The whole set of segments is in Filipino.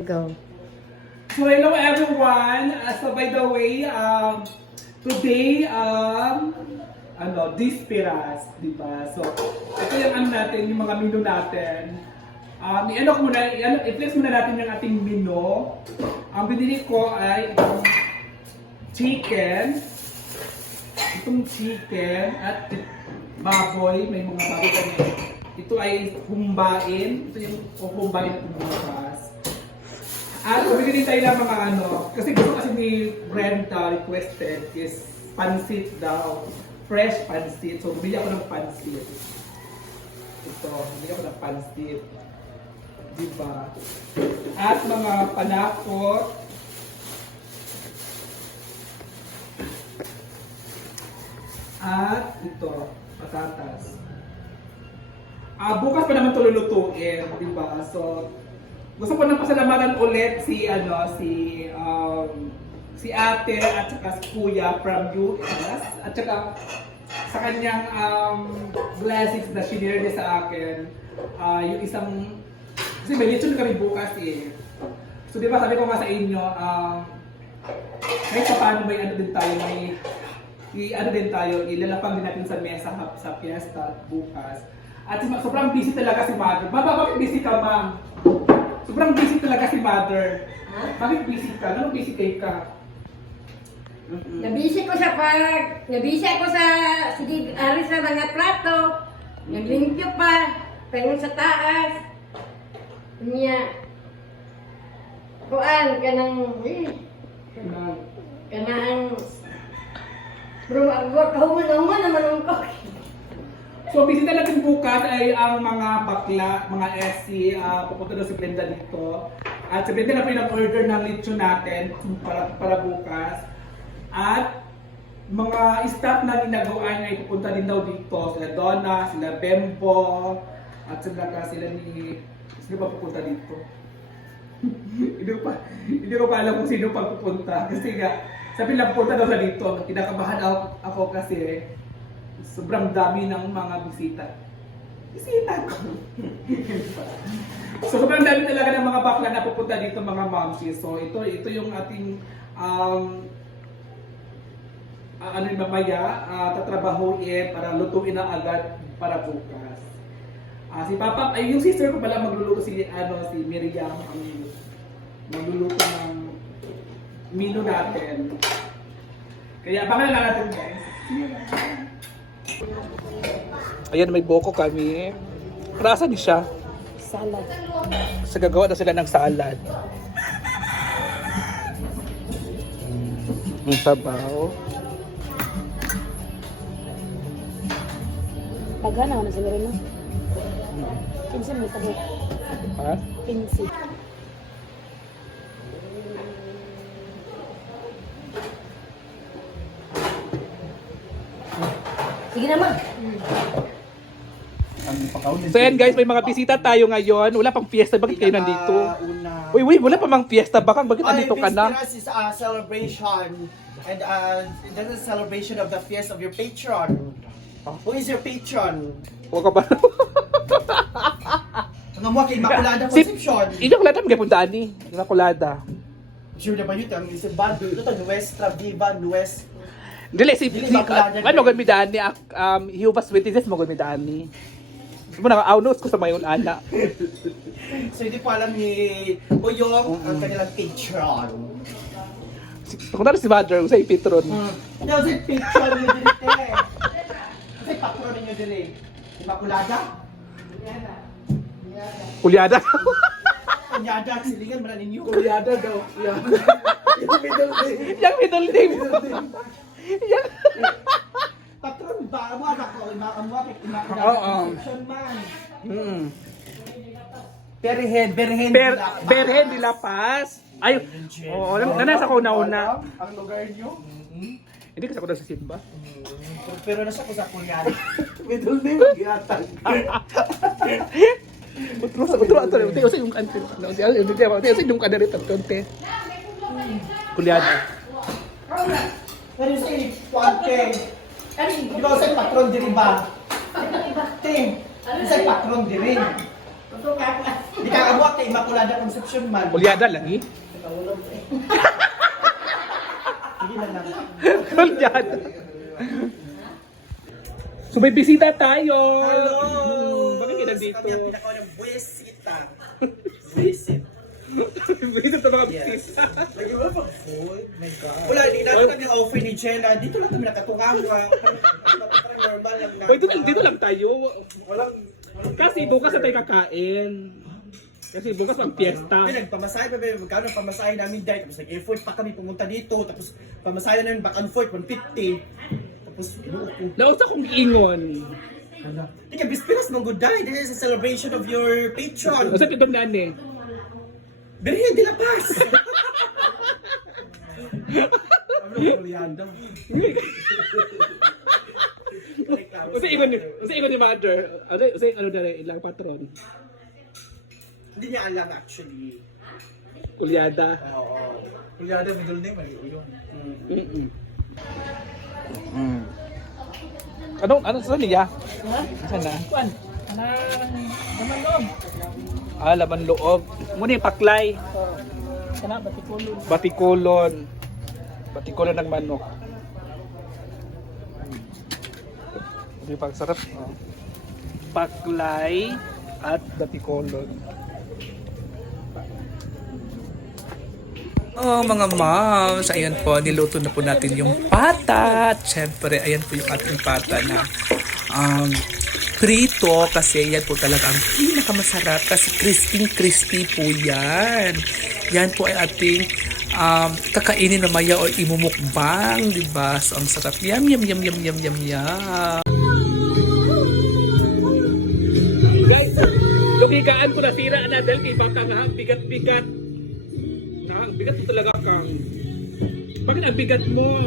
Go. So hello everyone. So by the way, today Dispiras, di ba? So ito yung natin, yung mga menu natin. I-flex muna natin yung ating menu. Ang binili ko ay itong chicken. Itong chicken at baboy, may mga baboy kami. Ito ay humbain. Ito yung humbain at bukas. At bumili din tayo ng mga kasi gusto kasi ni Brenda requested is pansit daw. Fresh pansit. So bumili ako ng pansit. Ito, bumili ako ng pansit. Diba? At mga panakot. At ito, patatas. Bukas pa naman ito lulutuin, diba? So, gusto ko nang pasalamatan ulit si ate at saka si kuya from US at saka sa kanyang blessings na shinare niya sa akin. Yung isang, kasi may lechon kami bukas eh. So di ba sabi ko nga sa inyo, kahit pa paano may din tayo, ilalapang din natin sa mesa sa fiesta bukas. At sobrang busy talaga si Mother. Bakit busy ka, ma'am? Sobrang busy talaga si Mother. Bakit busy ka? Anong busy kayo ka? Nabisi ako sa sige, ari sa mga plato. Naglimpyo pa. Pero sa taas. Niya. Kuan kanang bro, kahuman naman ko. So, bisita natin bukas ay ang mga bakla, mga SC, pupunta daw si Brenda dito. At si Brenda na po yung order ng lechon natin para bukas. At mga staff na ginagawa ay pupunta din daw dito. Sila Donna, sila Bembo, at sila pa pupunta dito. hindi ko pa alam kung sino pa pupunta. Kasi nga, sabi lang pupunta daw sa dito. Kinakabahan ako kasi sobrang dami ng mga bisita. Bisita ko. So sobrang dami talaga ng mga bakla na pupunta dito mga momsies. So ito yung ating mamaya tatrabahuin para lutuin na agad para bukas. Si Papa ay yung sister ko pala magluluto si Miriam ang magluluto ng menu natin. Kaya abangan lang natin guys. Ayan, may boko kami. Rasa ni siya? Salad. Sa gagawa na sila ng salad. Ang sabaw. Pagana na sila rin. Pinsi mo tabi. Ha? Pinsi. Sige naman. So yan guys, may mga bisita tayo ngayon. Wala pang fiesta, bakit kayo nandito? Uy, wala pa mang fiesta, bakit nandito ka na? This is a celebration and this is a celebration of the fiesta of your patron. Who is your patron? Huwag ka ba? Ang mga kay Immaculada Concepcion. Immaculada, magpuntaan ni. Immaculada. Sure na ba yun? Ang isang bando, ito Nuestra Viva Nuestra. Dili, ano gami daan ni Jehovah's Witnesses mo gami daan ni. Muna aunos ko sa mayon ana. So hindi po alam ni Boyong ang kanilang patron. Kung na si Mother, sa Petron. Hindi si patron niyo din eh. Kasi patron niyo din eh. Immaculada? Kulyada. Kunyada, silingan mo na ninyo. Kulyada daw. Yung middle name. Yan. Patron ba? Ang mga ko, ang mga Immaculada Concepcion man. Berhen de La Paz. Ay, nasa ko una. Ang lugar niyo? Hindi kasi ako daw sa Simba. Pero nasa ko sa Kulyada. Middle name, giyatan. Utro, usay yung kanto. Usay yung kanto rito, tonte. Kulyada. Pero si Juante, di ba usay patron diri ba? Ting, usay patron diri. Ito ka. Di ka abuak kay Immaculada Conception man. Ulyada lagi. Hindi lang lang. Ulyada. So may bisita tayo. Hello! Bakit kita dito? Kami ang pinakaw ng buesita. Buesit. Bisita sa mga Yes. bisita. Lagi wala pang food. My God. Wala, hindi natin kami offer ni Jenna. Dito lang kami nakatungawa. Parang normal lang na. Oh, dito lang tayo. Walang... Kasi bukas na tayo kakain. Kasi bukas ang piyesta. Pinagpamasahe pa ba? Magkano ang pamasahe namin dahil. Tapos nag-effort pa kami pumunta dito. Tapos pamasahe namin back and forth, 150. Tapos inuuko. Nausa kong ingon. Hindi ka, bispiras mong good day. This is a celebration of your patron. Asa kitong nani? Virgen de la Paz! Ano ang kulyanda? Usa ingon ni mother. Usa ano dere ilang patron. Hindi niya alam actually. Ulyada. Oo. Kulyada, middle name, mali yun. Ano sa niya? Saan na? Kuan. Naman loob. Ah, laman loob. Muna yung paklay. Kana batikulon. Batikulon. Batikulon ng manok. Hindi pang sarap. Oh. Paklay at batikulon. Oh, mga moms, ayan po, niluto na po natin yung pata. At syempre, ayan po yung ating pata na prito kasi yan po talaga ang pinakamasarap kasi crispy po yan. Yan po ay ating kakainin mamaya o imumukbang, di ba? So, ang sarap. Yum, yum, yum, yum, yum, yum, yum. Guys, lumigaan ko nasira na dahil kay baka nga, bigat-bigat. Ang bigat mo talaga, Kang. Bakit ang bigat mo?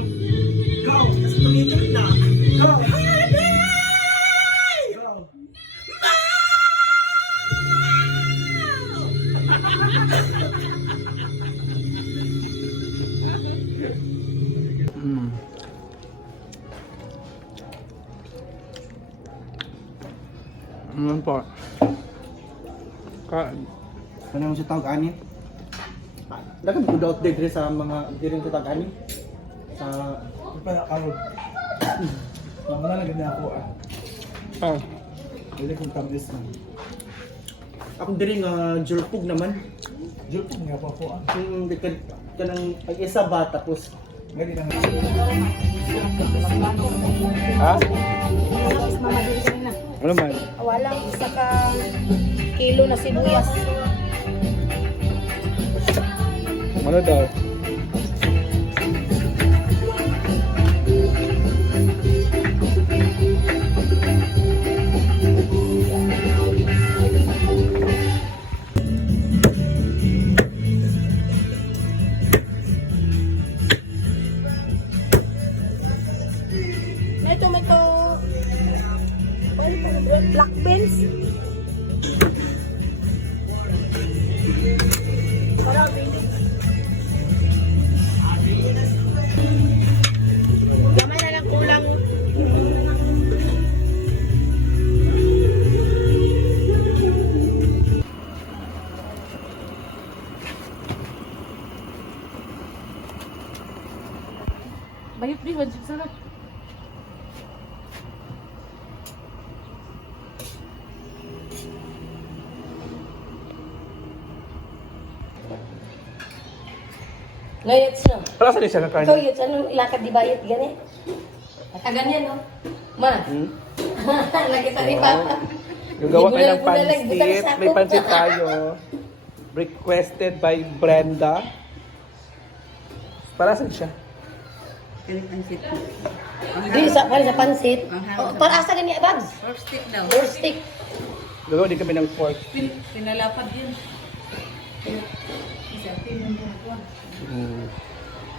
Go! Kasi tumigil na. Go! Go! Ano po? Kaan. Ano yung sa tawag ani? Dagan ko daw update sa mga dirin sa tawag ani? Sa Hindi pa nakarod. Wala na ganyan ako ah. Ah. Pwede kong tablis na. akong diri nga julpug naman. Julpog nga po ako ah. Yung kanang pag-isa ba tapos Gani lang. Ha? Ano man? Walang isa ka kilo na sibuyas. Ano daw? May tomato. Black beans. Parang gamay na lang kulang. Bayot di ba sarap. Ngayat siya. Para saan siya kakain? Ikaw yun, anong ilakad di bayot gani? Ganyan, no? Ma. Lagi sa di Papa. Gagawa tayo ng Bulag-bulag, pansit. bulag-sakop. May pansit tayo. Requested by Brenda. Para saan siya? Di sa para sa pansit. Oh, para asa gani bags? First stick daw. Or stick. Gagawa din kami ng pork. Pinalapad yun.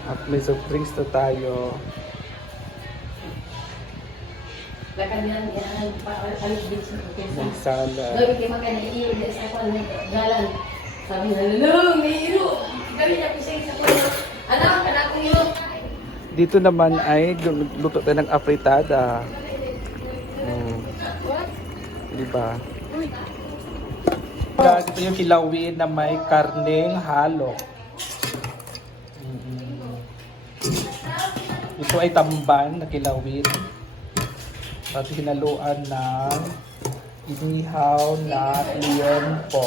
At may soft drinks na tayo. Lakan yan, yan, alis din sa May salad. Gawin kayo makanaii, sa ako na galan. Sabi na, lulung, may iro. Gawin na pisay sa kulo. Ano, kanakong yun. Dito naman ay luto tayo ng afritada. Di ba? Ito yung kilawin na may karneng halo. Ito ay tamban na kilawin. At hinaluan ng inihaw na liempo.